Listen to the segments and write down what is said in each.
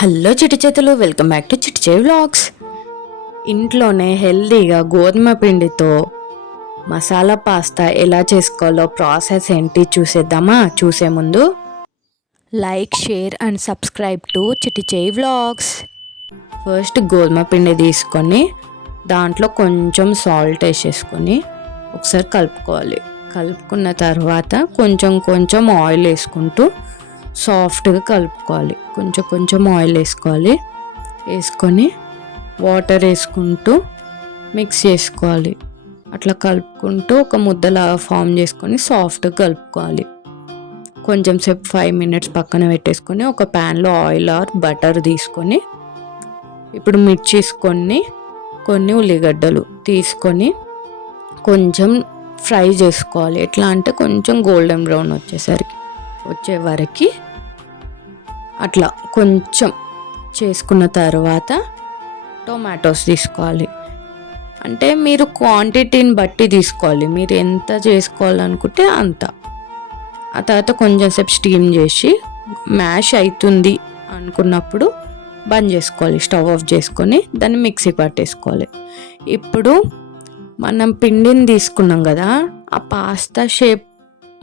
Hello Chiti Chetulu welcome back to Chitti Cheyi vlogs. ఇంట్లోనే హెల్దీగా గోధుమ పిండితో మసాలా పాస్తా ఎలా చేసుకోవాలో ప్రాసెస్ ఏంటి చూసేద్దామా? చూసే ముందు like share and subscribe to Chitti Cheyi vlogs. First గోధుమ పిండి తీసుకొని దాంట్లో కొంచెం సాల్ట్ వేసేసుకొని ఒకసారి కలుపుకోవాలి. కలుపుకున్న తర్వాత కొంచెం కొంచెం ఆయిల్ వేసుకుంటూ సాఫ్ట్గా కలుపుకోవాలి. కొంచెం కొంచెం ఆయిల్ వేసుకోవాలి. వేసుకొని వాటర్ వేసుకుంటూ మిక్స్ చేసుకోవాలి. అట్లా కలుపుకుంటూ ఒక ముద్దలాగా ఫామ్ చేసుకొని సాఫ్ట్గా కలుపుకోవాలి. కొంచెం సేపు ఫైవ్ మినిట్స్ పక్కన పెట్టేసుకొని ఒక ప్యాన్లో ఆయిల్ ఆర్ బటర్ తీసుకొని ఇప్పుడు మిర్చీస్ కొన్ని కొన్ని ఉల్లిగడ్డలు తీసుకొని కొంచెం ఫ్రై చేసుకోవాలి. ఎట్లా అంటే కొంచెం గోల్డెన్ బ్రౌన్ వచ్చేసరికి. వచ్చే వరకు అట్లా కొంచెం చేసుకున్న తర్వాత టొమాటోస్ తీసుకోవాలి. అంటే మీరు క్వాంటిటీని బట్టి తీసుకోవాలి. మీరు ఎంత చేసుకోవాలనుకుంటే అంత. ఆ తర్వాత కొంచెం సేపు స్టీమ్ చేసి మ్యాష్ అవుతుంది అనుకున్నప్పుడు బంద్ చేసుకోవాలి. స్టవ్ ఆఫ్ చేసుకొని దాన్ని మిక్సీ పట్టేసుకోవాలి. ఇప్పుడు మనం పిండిని తీసుకున్నాం కదా ఆ పాస్తా షేప్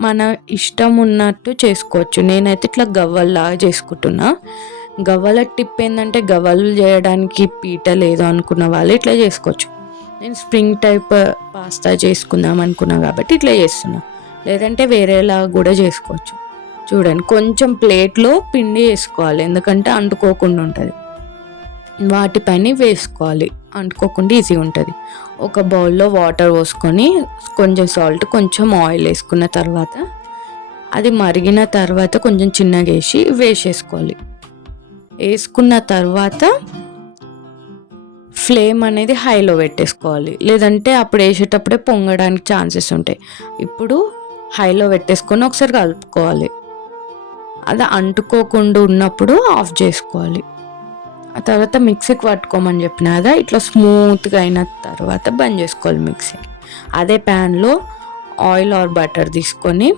మన ఇష్టం ఉన్నట్టు చేసుకోవచ్చు. నేనైతే ఇట్లా గవ్వల్లాగా చేసుకుంటున్నా. గవ్వల టిప్ ఏంటంటే గవ్వలు చేయడానికి పీట లేదు అనుకున్న వాళ్ళు ఇట్లా చేసుకోవచ్చు. నేను స్ప్రింగ్ టైప్ పాస్తా చేసుకుందాం అనుకున్నా కాబట్టి ఇట్లా చేస్తున్నా. లేదంటే వేరేలా కూడా చేసుకోవచ్చు. చూడండి కొంచెం ప్లేట్లో పిండి వేసుకోవాలి. ఎందుకంటే అంటుకోకుండా ఉంటుంది. వాటిపైన వేసుకోవాలి. అంటుకోకుండా ఈజీ ఉంటుంది. ఒక బౌల్లో వాటర్ పోసుకొని కొంచెం సాల్ట్ కొంచెం ఆయిల్ వేసుకున్న తర్వాత అది మరిగిన తర్వాత కొంచెం చిన్నగా వేసి వేసేసుకోవాలి. వేసుకున్న తర్వాత ఫ్లేమ్ అనేది హైలో పెట్టేసుకోవాలి. లేదంటే అప్పుడు వేసేటప్పుడే పొంగడానికి ఛాన్సెస్ ఉంటాయి. ఇప్పుడు హైలో పెట్టేసుకొని ఒకసారి కలుపుకోవాలి. అది అంటుకోకుండా ఉన్నప్పుడు ఆఫ్ చేసుకోవాలి. ఆ తర్వాత మిక్సీకి పట్టుకోమని చెప్పిన కదా ఇట్లా స్మూత్గా అయిన తర్వాత బంద్ చేసుకోవాలి మిక్సీ. అదే ప్యాన్లో ఆయిల్ ఆర్ బటర్ తీసుకొని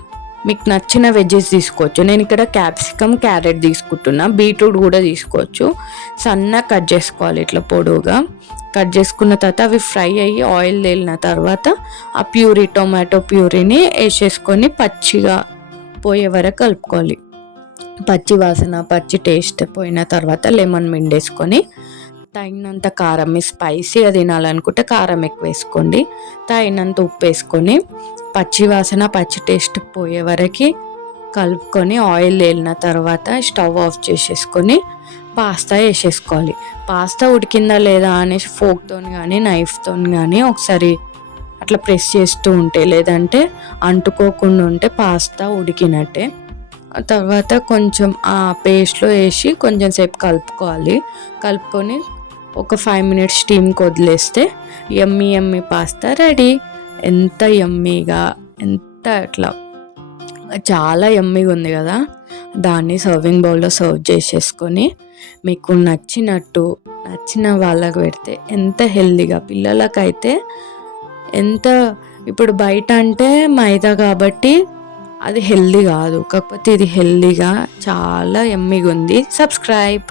మీకు నచ్చిన వెజ్జెస్ తీసుకోవచ్చు. నేను ఇక్కడ క్యాప్సికమ్ క్యారెట్ తీసుకుంటున్నా బీట్రూట్ కూడా తీసుకోవచ్చు. సన్నగా కట్ చేసుకోవాలి ఇట్లా పొడవుగా. కట్ చేసుకున్న తర్వాత అవి ఫ్రై అయ్యి ఆయిల్ తేలిన తర్వాత ఆ ప్యూరీ టొమాటో ప్యూరీని వేసేసుకొని పచ్చిగా పోయే వరకు కలుపుకోవాలి. పచ్చి వాసన పచ్చి టేస్ట్ పోయిన తర్వాత లెమన్ మిండేసుకొని తగినంత కారం మీ స్పైసీగా తినాలనుకుంటే కారం ఎక్కువ వేసుకోండి. తగినంత ఉప్పు వేసుకొని పచ్చి వాసన పచ్చి టేస్ట్ పోయే వరకు కలుపుకొని ఆయిల్ వేలిన తర్వాత స్టవ్ ఆఫ్ చేసేసుకొని పాస్తా వేసేసుకోవాలి. పాస్తా ఉడికిందా లేదా అనేసి ఫోక్తో కానీ నైఫ్తో కానీ ఒకసారి అట్లా ప్రెస్ చేస్తూ ఉంటే లేదంటే అంటుకోకుండా ఉంటే పాస్తా ఉడికినట్టే. తర్వాత కొంచెం ఆ పేస్ట్లో వేసి కొంచెం సేపు కలుపుకోవాలి. కలుపుకొని ఒక ఫైవ్ మినిట్స్ స్టీమ్కి వదిలేస్తే ఎమ్మి ఎమ్మి పాస్తా రెడీ ఎంత ఎమ్మీగా ఎంత అట్లా. చాలా ఎమ్మీగా ఉంది కదా. దాన్ని సర్వింగ్ బౌల్లో సర్వ్ చేసేసుకొని మీకు నచ్చినట్టు నచ్చిన వాళ్ళకి పెడితే ఎంత హెల్దీగా పిల్లలకైతే ఎంత ఇప్పుడు బయట అంటే మైదా కాబట్టి అది హెల్దీ కాదు. కాకపోతే ఇది హెల్దీగా చాలా ఎమ్మిగా ఉంది సబ్స్క్రైబ్.